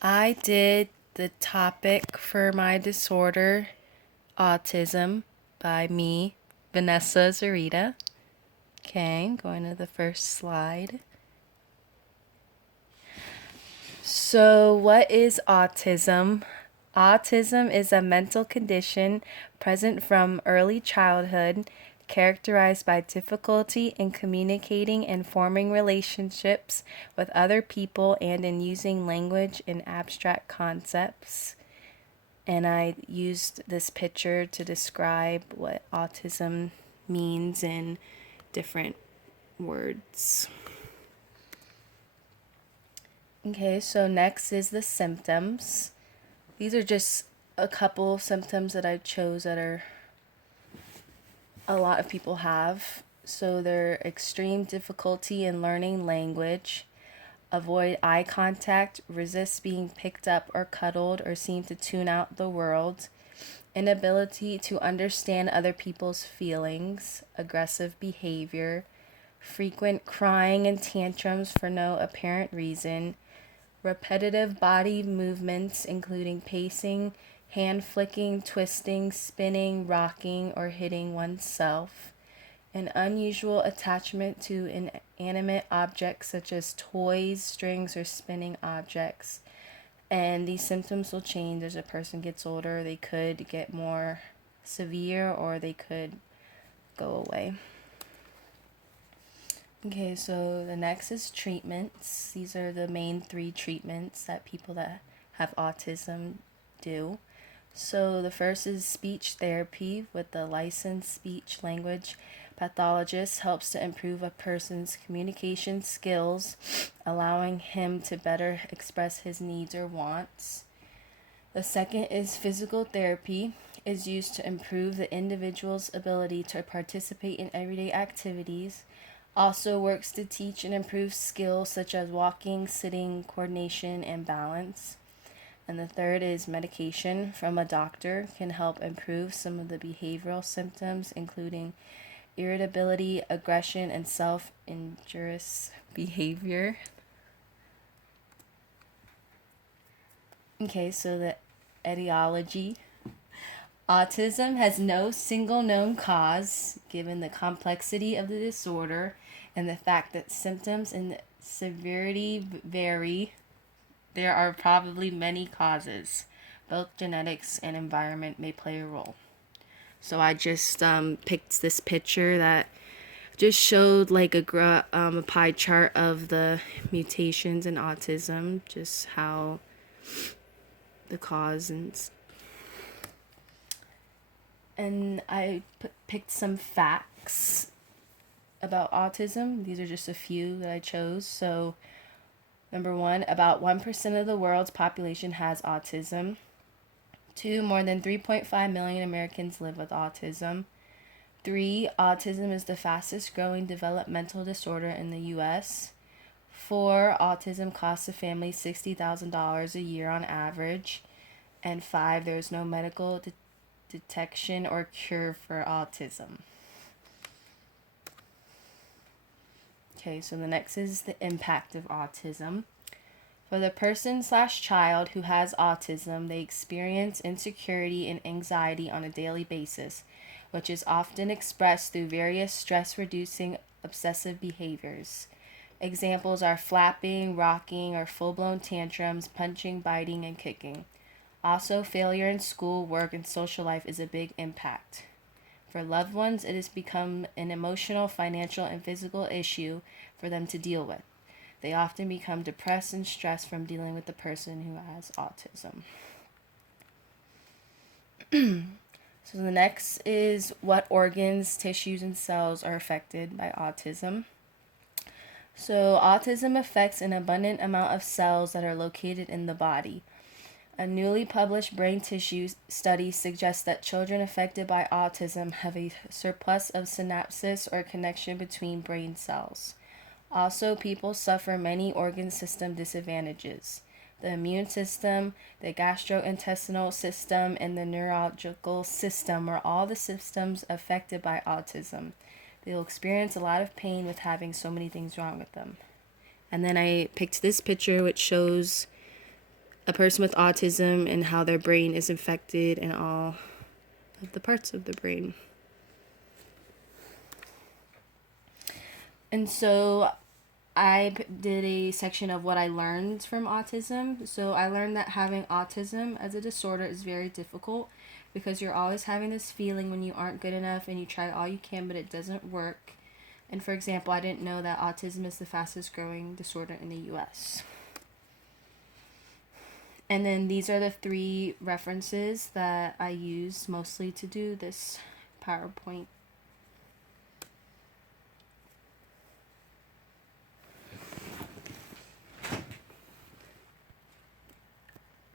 I did the topic for my disorder, autism, by me, Vanessa Zarita. Okay, going to the first slide. So, what is autism? Autism is a mental condition present from early childhood, characterized by difficulty in communicating and forming relationships with other people and in using language and abstract concepts. And I used this picture to describe what autism means in different words. Okay, so next is the symptoms. These are just a couple symptoms that I chose that are a lot of people have. So they're extreme difficulty in learning language, avoid eye contact, resist being picked up or cuddled, or seem to tune out the world, inability to understand other people's feelings, aggressive behavior, frequent crying and tantrums for no apparent reason, repetitive body movements including pacing, hand flicking, twisting, spinning, rocking, or hitting oneself, an unusual attachment to inanimate objects such as toys, strings, or spinning objects. And these symptoms will change as a person gets older. They could get more severe or they could go away. Okay, so the next is treatments. These are the main three treatments that people that have autism do. So the first is speech therapy with the licensed speech language pathologist helps to improve a person's communication skills, allowing him to better express his needs or wants. The second is physical therapy is used to improve the individual's ability to participate in everyday activities. Also works to teach and improve skills such as walking, sitting, coordination, and balance. And the third is medication from a doctor can help improve some of the behavioral symptoms, including irritability, aggression, and self-injurious behavior. Okay, so the etiology. Autism has no single known cause, given the complexity of the disorder and the fact that symptoms and severity vary. There are probably many causes. Both genetics and environment may play a role. So I just picked this picture that just showed like a pie chart of the mutations in autism, just how the cause and I picked some facts about autism. These are just a few that I chose. So number one, about 1% of the world's population has autism. Two, more than 3.5 million Americans live with autism. Three, autism is the fastest growing developmental disorder in the U.S. Four, autism costs a family $60,000 a year on average. And five, there is no medical detection or cure for autism. Okay, so the next is the impact of autism. For the person/child who has autism, they experience insecurity and anxiety on a daily basis, which is often expressed through various stress-reducing obsessive behaviors. Examples are flapping, rocking, or full-blown tantrums, punching, biting, and kicking. Also, failure in school, work, and social life is a big impact. For loved ones, it has become an emotional, financial, and physical issue for them to deal with. They often become depressed and stressed from dealing with the person who has autism. So the next is what organs, tissues, and cells are affected by autism. So autism affects an abundant amount of cells that are located in the body. A newly published brain tissue study suggests that children affected by autism have a surplus of synapses or connection between brain cells. Also, people suffer many organ system disadvantages. The immune system, the gastrointestinal system, and the neurological system are all the systems affected by autism. They will experience a lot of pain with having so many things wrong with them. And then I picked this picture which shows a person with autism and how their brain is affected and all of the parts of the brain. And so I did a section of what I learned from autism. So I learned that having autism as a disorder is very difficult because you're always having this feeling when you aren't good enough and you try all you can but it doesn't work. And for example, I didn't know that autism is the fastest growing disorder in the US. And then these are the 3 references that I use mostly to do this PowerPoint.